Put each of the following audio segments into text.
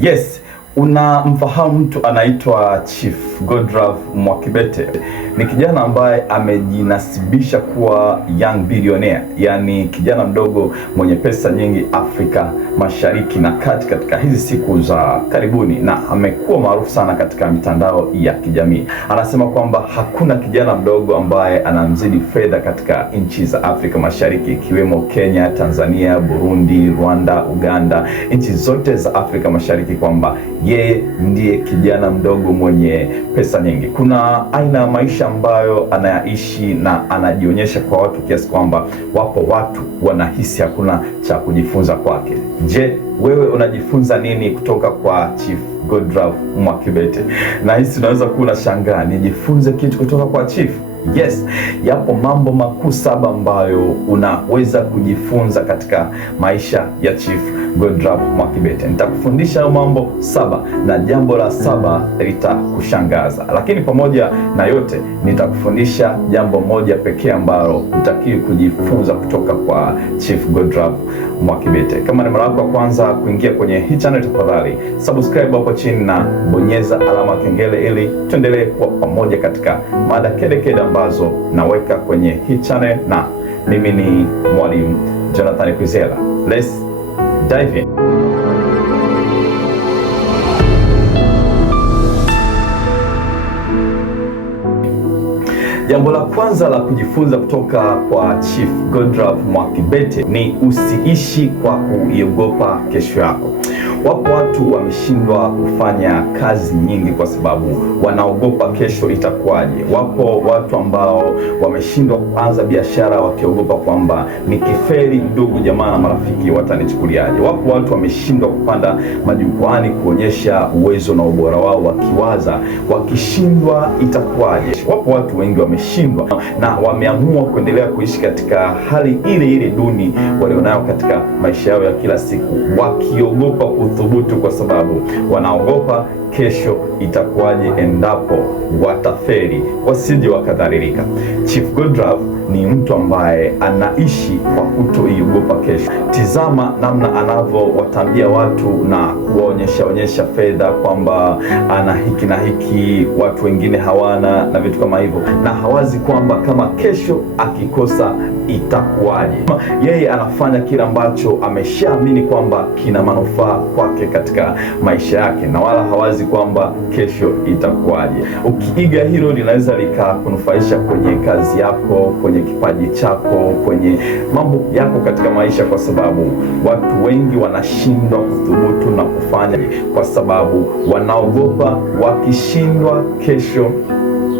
Yes, unamfahamu mtu anaitwa Chief Godlove Mwakibete. Ni kijana ambaye amejinasibisha kuwa young billionaire, yani kijana mdogo mwenye pesa nyingi Afrika Mashariki na Kati katika hizi siku za karibuni, na amekuwa maarufu sana katika mitandao ya kijamii. Anasema kwamba hakuna kijana mdogo ambaye anamzidi fedha katika nchi za Afrika Mashariki, ikiwemo Kenya, Tanzania, Burundi, Rwanda, Uganda, nchi zote za Afrika Mashariki, kwamba yeye ndiye kijana mdogo mwenye pesa nyingi. Kuna aina ya maisha ambayo anayaishi na anajionyesha kwa watu kiasi kwamba wapo watu wanahisi hakuna cha kujifunza kwake. Je, wewe unajifunza nini kutoka kwa Chief Godlove Mwakibete? Na hisi unaweza kuwa unashangaa, nijifunze kitu kutoka kwa Chief? Yes, yapo mambo makuu 7 ambayo unaweza kujifunza katika maisha ya Chief Godlove Mwakibete. Nitakufundisha mambo 7 na jambo la 7 litakushangaza. Lakini pamoja na yote, nitakufundisha jambo moja pekee ambalo utakiwi kujifunza kutoka kwa Chief Godlove Mwakibete. Kama ni mara yako ya kwanza kuingia kwenye hii channel, tafadhali subscribe hapo chini na bonyeza alama kengele ili tuendelee kuwa pamoja katika mada kedekede ambazo naweka kwenye hii channel. Na mimi ni Mwalimu Jonathan Kwizera. Let's dive in. Jambo la kwanza la kujifunza kutoka kwa Chief Godlove Mwakibete ni usiishi kwa kuiogopa kesho yako. Wapo watu wameshindwa kufanya kazi nyingi kwa sababu wanaogopa kesho itakuwaje. Wapo watu ambao wameshindwa kuanza biashara wakiogopa kwamba nikifeli ndugu jamaa na marafiki watanichukuliaje. Wapo watu wameshindwa kupanda majukwaani kuonyesha uwezo na ubora wao wakiwaza wakishindwa itakuwaje. Wapo watu wengi wameshindwa na wameamua kuendelea kuishi katika hali ile ile duni walionayo katika maisha yao ya kila siku, wakiogopa kuthubutu kwa sababu wanaogopa kesho itakuwaje endapo watafeli, wasije wakadhalilika. Chief Godlove ni mtu ambaye anaishi kwa kutoiogopa kesho. Tizama namna anavyowatambia watu na kuwaonyesha fedha kwamba ana hiki na hiki, watu wengine hawana na vitu kama hivyo, na hawazi kwamba kama kesho akikosa itakuwaje. Yeye anafanya kile ambacho ameshaamini kwamba kina manufaa kwake katika maisha yake, na wala hawazi kwamba kesho itakuwaje. Ukiiga hilo, linaweza likakunufaisha kwenye kazi yako, kwenye kipaji chako, kwenye mambo yako katika maisha, kwa sababu watu wengi wanashindwa kuthubutu na kufanya kwa sababu wanaogopa wakishindwa kesho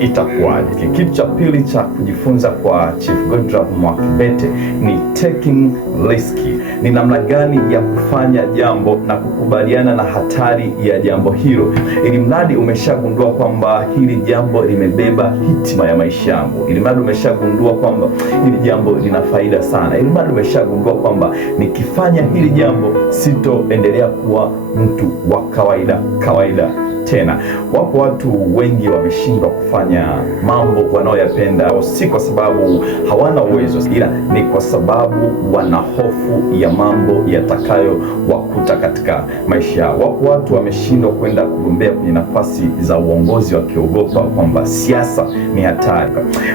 itakuwaje. Kitu cha pili cha kujifunza kwa Chief Godlove Mwakibete ni taking risk. Ni namna gani ya kufanya jambo na kukubaliana na hatari ya jambo hilo, ili mradi umeshagundua kwamba hili jambo limebeba hitima ya maisha yangu, ili mradi umeshagundua kwamba hili jambo lina faida sana, ili mradi umeshagundua kwamba nikifanya hili jambo sitoendelea kuwa mtu wa kawaida tena. Wapo watu wengi wameshindwa kufanya mambo wanaoyapenda, si kwa sababu hawana uwezo, ila ni kwa sababu wana hofu ya mambo yatakayo wakuta katika maisha yao. Wapo watu wameshindwa kwenda kugombea kwenye nafasi za uongozi wakiogopa kwamba siasa ni hatari.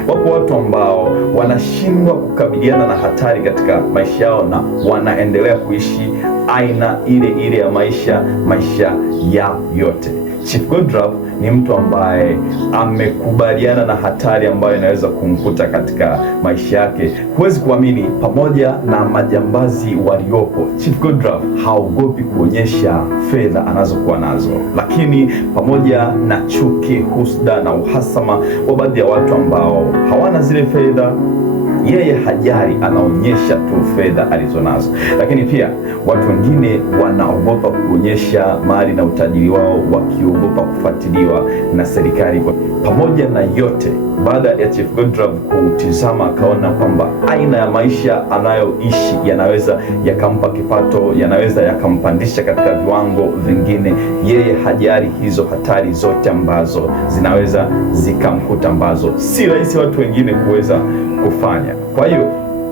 Wapo watu ambao wanashindwa kukabiliana na hatari katika maisha yao na wanaendelea kuishi aina ile ya maisha yao yote. Chief Godlove ni mtu ambaye amekubaliana na hatari ambayo inaweza kumkuta katika maisha yake. Huwezi kuamini, pamoja na majambazi waliopo, Chief Godlove haogopi kuonyesha fedha anazokuwa nazo. Lakini pamoja na chuki, husda na uhasama wa baadhi ya watu ambao hawana zile fedha, yeye hajari, anaonyesha tu fedha alizonazo. Lakini pia watu wengine wanaogopa kuonyesha mali na utajiri wao, wakiogopa kufuatiliwa na serikali. Pamoja na yote, baada ya Chief Godlove kutizama, akaona kwamba aina ya maisha anayoishi yanaweza yakampa kipato, yanaweza yakampandisha katika viwango vingine. Yeye hajari hizo hatari zote ambazo zinaweza zikamkuta, ambazo si rahisi watu wengine kuweza kufanya. Kwa hiyo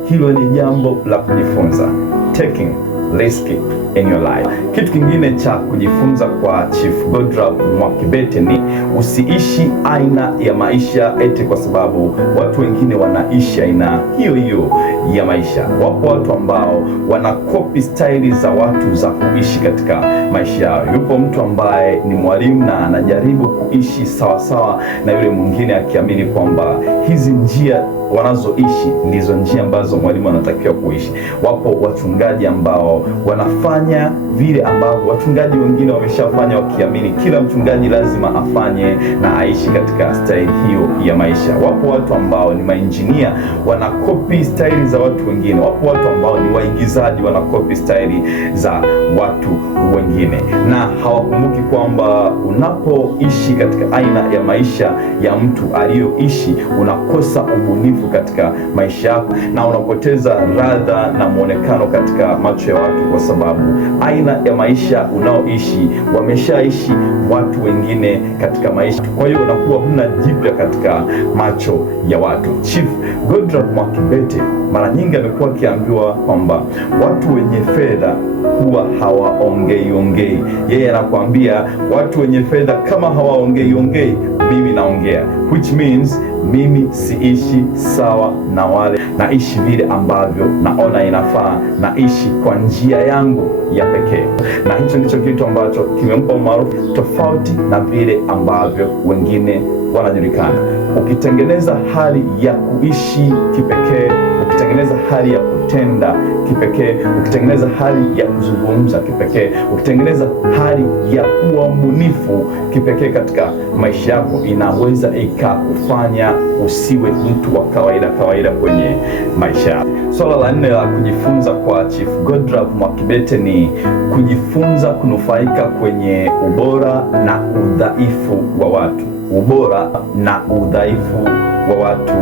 hilo ni jambo la kujifunza, taking risk in your life. Kitu kingine cha kujifunza kwa Chief Godlove Mwakibete ni usiishi aina ya maisha eti kwa sababu watu wengine wanaishi aina hiyo hiyo ya maisha. Wapo watu ambao wana copy style za watu za kuishi katika maisha yao. Yupo mtu ambaye ni mwalimu na anajaribu kuishi sawa na yule mwingine, akiamini kwamba hizi njia wanazoishi ndizo njia ambazo mwalimu anatakiwa kuishi. Wapo wachungaji ambao wanafanya vile ambavyo wachungaji wengine wameshafanya, wakiamini kila mchungaji lazima afanye na aishi katika style hiyo ya maisha. Wapo watu ambao ni mainjinia, wana copy style za watu wengine. Wapo watu ambao ni waigizaji, wana copy style za watu wengine, na hawakumbuki kwamba unapoishi katika aina ya maisha ya mtu aliyoishi, unakosa ubunifu katika maisha yako na unapoteza ladha na muonekano katika macho ya watu, kwa sababu aina ya maisha unaoishi wameshaishi watu wengine katika maisha. Kwa hiyo unakuwa huna jipya katika macho ya watu. Chief Godlove Mwakibete mara nyingi amekuwa akiambiwa kwamba watu wenye fedha huwa hawaongei. Yeye anakuambia watu wenye fedha kama hawaongei, mimi naongea, which means mimi siishi sawa na wale, naishi vile ambavyo naona inafaa, naishi kwa njia yangu ya pekee. Na hicho ndicho kitu ambacho kimempa umaarufu tofauti na vile ambavyo wengine wanajulikana. Ukitengeneza hali ya kuishi kipekee, ukitengeneza hali ya kutenda kipekee, ukitengeneza hali ya kuzungumza kipekee, ukitengeneza hali ya kuwa mbunifu kipekee katika maisha yako, inaweza ikakufanya usiwe mtu wa kawaida kwenye maisha yako. Swala la 4 la kujifunza kwa Chief Godlove Mwakibete ni kujifunza kunufaika kwenye ubora na udhaifu wa watu. Ubora na udhaifu wa watu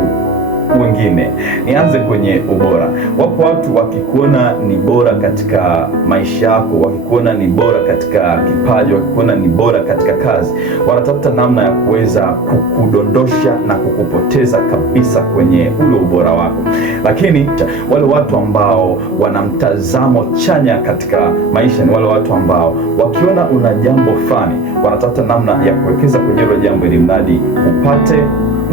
wengine. Nianze kwenye ubora. Wapo watu wakikuona ni bora katika maisha yako, wakikuona ni bora katika kipaji, wakikuona ni bora katika kazi, wanatafuta namna ya kuweza kukudondosha na kukupoteza kabisa kwenye ule ubora wako. Lakini wale watu ambao wana mtazamo chanya katika maisha ni wale watu ambao wakiona una jambo fulani, wanatafuta namna ya kuwekeza kwenye hilo jambo ili mradi upate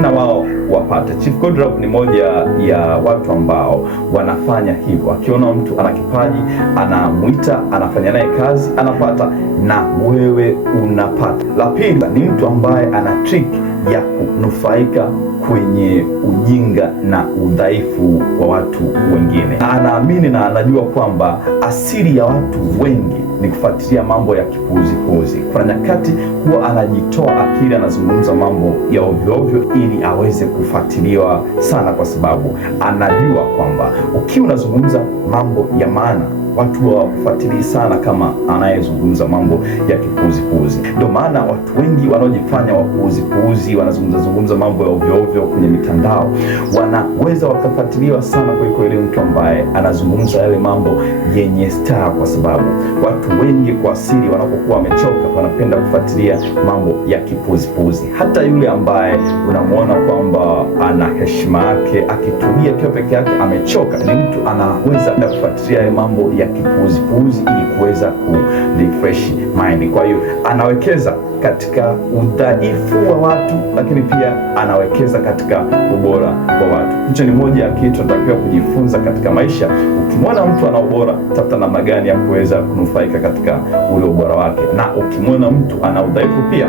na wao wapate. Chief Godlove ni moja ya watu ambao wanafanya hivyo. Akiona mtu ana kipaji, anamuita, anafanya naye kazi, anapata na wewe unapata. La pili ni mtu ambaye ana trick ya kunufaika kwenye ujinga na udhaifu wa watu wengine. Anaamini na anajua kwamba asili ya watu wengi ni kufuatilia mambo ya kipuuzi. Kwa nyakati huwa anajitoa akili, anazungumza mambo ya ovyo ili aweze kufuatiliwa sana, kwa sababu anajua kwamba ukiwa unazungumza mambo ya maana, watu hawakufuatilii sana kama anayezungumza mambo ya kipuuzi. Ndio maana watu wengi wanaojifanya wapuuzi, wanazungumza mambo ya ovyo kwenye mitandao, wanaweza wakafuatiliwa sana kuliko yule mtu ambaye anazungumza yale mambo yenye star, kwa sababu watu wengi kwa asili wanapokuwa wamechoka wanapenda kufuatilia mambo ya kipuuzi. Hata yule ambaye unamuona kwamba ana heshima yake, akitulia kwa peke yake amechoka, ni mtu anaweza kufuatilia mambo ya kipuuzi ili kuweza ku refresh mind. Kwa hiyo anawekeza katika udhaifu wa watu, lakini pia anawekeza katika ubora wa watu. Hicho ni moja ya kitu tunatakiwa kujifunza katika maisha. Ukimwona mtu ana ubora, tafuta namna gani ya kuweza kunufaika katika ule ubora wake, na ukimwona mtu ana udhaifu pia,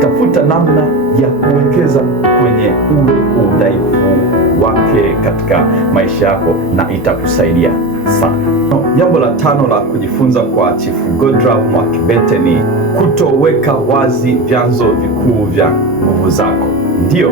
tafuta namna ya kuwekeza kwenye ule udhaifu wake katika maisha yako, na itakusaidia sana. Jambo la 5 la kujifunza kwa Chief Godlove Mwakibete ni kutoweka wazi vyanzo vikuu vya nguvu zako. Ndio,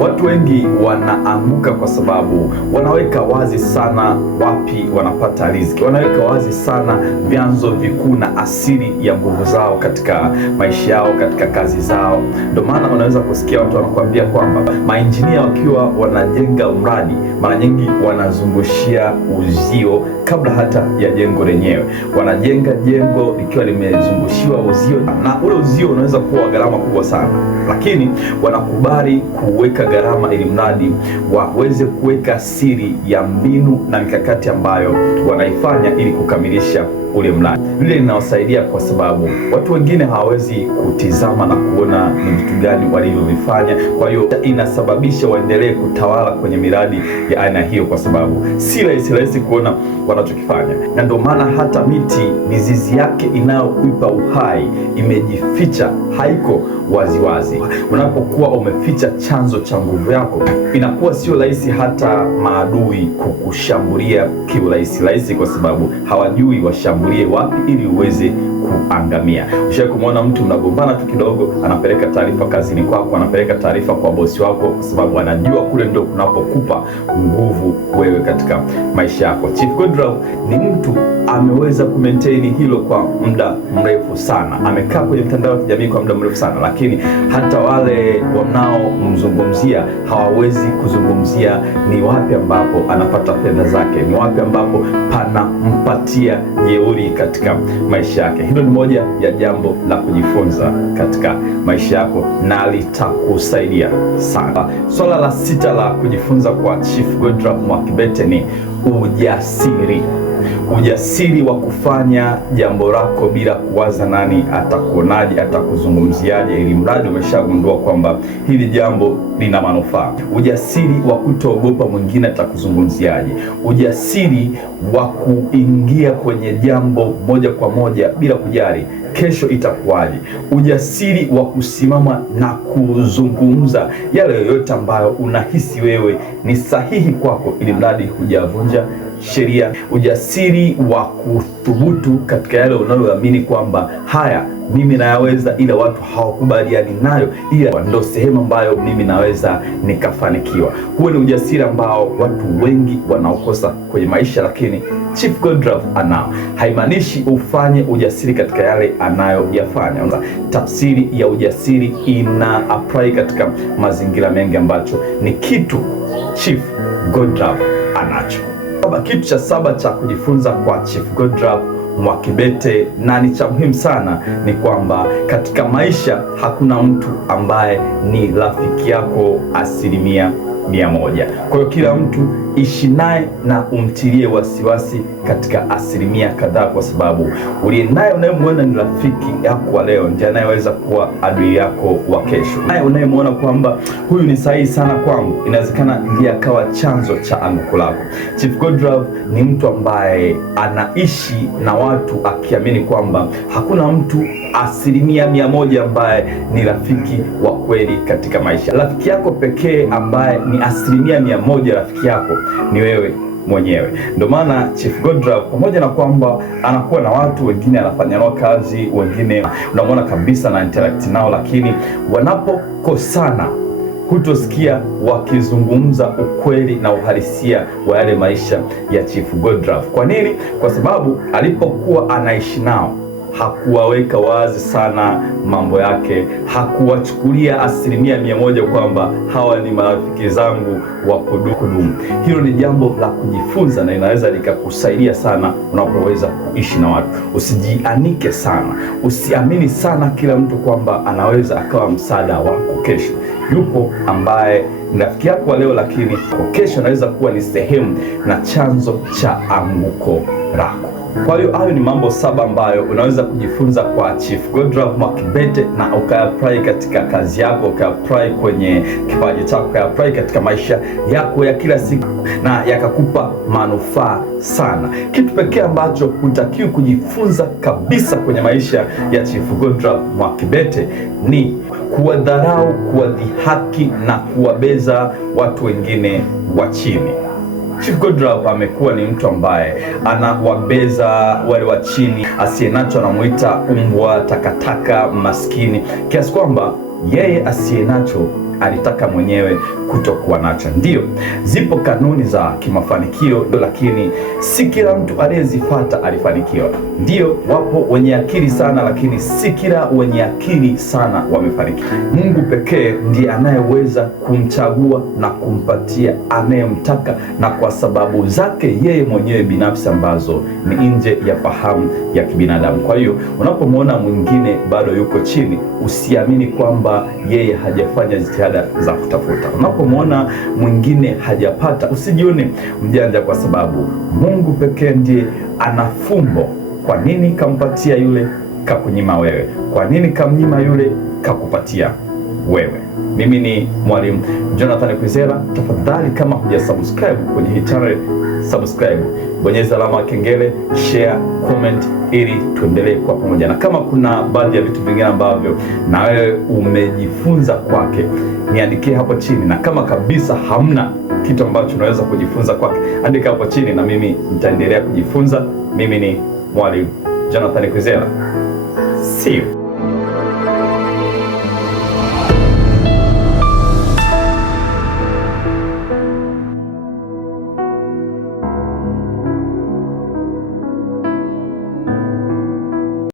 watu wengi wanaanguka kwa sababu wanaweka wazi sana wapi wanapata riziki. Wanaweka wazi sana vyanzo vikuu na asili ya nguvu zao katika maisha yao, katika kazi zao. Ndio maana unaweza kusikia watu wanakuambia kwamba mainjinia wakiwa wanajenga mradi, mara nyingi wanazungushia uzio kabla hata ya jengo lenyewe. Wanajenga jengo likiwa limezungushiwa uzio uzio, na ule uzio unaweza kuwa gharama kubwa sana, lakini wanakubali kuweka gharama ili mradi waweze kuweka siri ya mbinu na mikakati ambayo wanaifanya ili kukamilisha ule mradi. Lile linawasaidia kwa sababu watu wengine hawawezi kutizama na kuona ni vitu gani walivyovifanya. Kwa hiyo inasababisha waendelee kutawala kwenye miradi ya aina hiyo, kwa sababu si rahisi kuona wanachokifanya. Na ndio maana hata miti mizizi yake inayoipa uhai imejificha, haiko waziwazi. Unapokuwa umeficha chanzo cha nguvu yako, inakuwa sio rahisi hata maadui kukushambulia kiurahisi, kwa sababu hawajui washambulie wapi ili uweze kuangamia. Ushawahi kumwona mtu mnagombana tu kidogo, anapeleka taarifa kazini kwako, anapeleka taarifa kwa bosi wako, kwa sababu anajua kule ndio kunapokupa nguvu wewe katika maisha yako. Chief Godlove ni mtu ameweza kumaintain hilo kwa muda mrefu sana. Amekaa kwenye mtandao wa kijamii kwa muda mrefu sana, lakini hata wale wanaomzungumzia hawawezi kuzungumzia ni wapi ambapo anapata fedha zake, ni wapi ambapo panampatia jeuri katika maisha yake. Hilo ni moja ya jambo la kujifunza katika maisha yako na litakusaidia sana. Swala la 6 la kujifunza kwa Chief Godlove Mwakibete ni ujasiri. Ujasiri wa kufanya jambo lako bila kuwaza nani atakuonaje, atakuzungumziaje, ili mradi umeshagundua kwamba hili jambo lina manufaa. Ujasiri wa kutoogopa mwingine atakuzungumziaje. Ujasiri wa kuingia kwenye jambo moja kwa moja bila kujali kesho itakuwaje. Ujasiri wa kusimama na kuzungumza yale yoyote ambayo unahisi wewe ni sahihi kwako, ili mradi hujavunja sheria. Ujasiri wa kuthubutu katika yale unayoamini kwamba haya mimi nayaweza, ila watu hawakubaliani nayo, ila ndio sehemu ambayo mimi naweza nikafanikiwa. Huo ni ujasiri ambao watu wengi wanaokosa kwenye maisha, lakini Chief Godlove anao. Haimaanishi ufanye ujasiri katika yale anayoyafanya. Tafsiri ya ujasiri ina apply katika mazingira mengi, ambacho ni kitu Chief Godlove anacho. Kitu cha 7 cha kujifunza kwa Chief Godlove Mwakibete, na ni cha muhimu sana, ni kwamba katika maisha hakuna mtu ambaye ni rafiki yako 100%. Kwa hiyo kila mtu ishi naye na umtilie wasiwasi katika 10% kadhaa, kwa sababu uliye naye unayemwona ni rafiki yako wa leo ndiye anayeweza kuwa adui yako wa kesho. Naye unayemwona kwamba huyu ni sahihi sana kwangu, inawezekana ndiye akawa chanzo cha anguko lako. Chief Godlove ni mtu ambaye anaishi na watu akiamini kwamba hakuna mtu 100% ambaye ni rafiki wa kweli katika maisha. Rafiki yako pekee ambaye ni 100% rafiki yako ni wewe mwenyewe. Ndio maana Chief Godlove, pamoja na kwamba anakuwa na watu wengine anafanya nao kazi, wengine unamwona kabisa na interact nao, lakini wanapokosana hutosikia wakizungumza ukweli na uhalisia wa yale maisha ya Chief Godlove. Kwa nini? Kwa sababu alipokuwa anaishi nao hakuwaweka wazi sana mambo yake, hakuwachukulia 100% kwamba hawa ni marafiki zangu wa kudumu. Hilo ni jambo la kujifunza na inaweza likakusaidia sana unapoweza kuishi na watu. Usijianike sana, usiamini sana kila mtu kwamba anaweza akawa msaada wako kesho. Yupo ambaye ni rafiki yako wa leo, lakini kesho anaweza kuwa ni sehemu na chanzo cha anguko lako. Kwa hiyo hayo ni mambo 7 ambayo unaweza kujifunza kwa Chief Godlove Mwakibete na ukaapply katika kazi yako, ukaapply kwenye kipaji chako, ukaapply katika maisha yako ya kila siku na yakakupa manufaa sana. Kitu pekee ambacho hutakiwi kujifunza kabisa kwenye maisha ya Chief Godlove Mwakibete ni kuwadharau, kuwadhihaki na kuwabeza watu wengine wa chini. Chief Godlove amekuwa ni mtu ambaye anawabeza wale wa chini, asiyenacho anamuita umbwa, takataka, maskini, kiasi kwamba yeye asiye nacho alitaka mwenyewe kutokuwa nacho. Ndiyo, zipo kanuni za kimafanikio, lakini si kila mtu aliyezifuata alifanikiwa. Ndiyo, wapo wenye akili sana, lakini si kila wenye akili sana wamefanikiwa. Mungu pekee ndiye anayeweza kumchagua na kumpatia anayemtaka, na kwa sababu zake yeye mwenyewe binafsi ambazo ni nje ya fahamu ya kibinadamu. Kwa hiyo unapomwona mwingine bado yuko chini, usiamini kwamba yeye hajafanya jitihada za kutafuta. Unapomwona mwingine hajapata, usijione mjanja, kwa sababu Mungu pekee ndiye ana fumbo. Kwa nini kampatia yule kakunyima wewe? Kwa nini kamnyima yule kakupatia wewe? Mimi ni Mwalimu Jonathan Kwizera. Tafadhali, kama hujasubscribe kwenye hii channel, subscribe, bonyeza alama ya kengele, share, comment ili tuendelee kwa pamoja. Na kama kuna baadhi ya vitu vingine ambavyo na wewe umejifunza kwake, niandikie hapo chini, na kama kabisa hamna kitu ambacho unaweza kujifunza kwake, andika hapo chini na mimi nitaendelea kujifunza. Mimi ni Mwalimu Jonathan Kwizera. See you.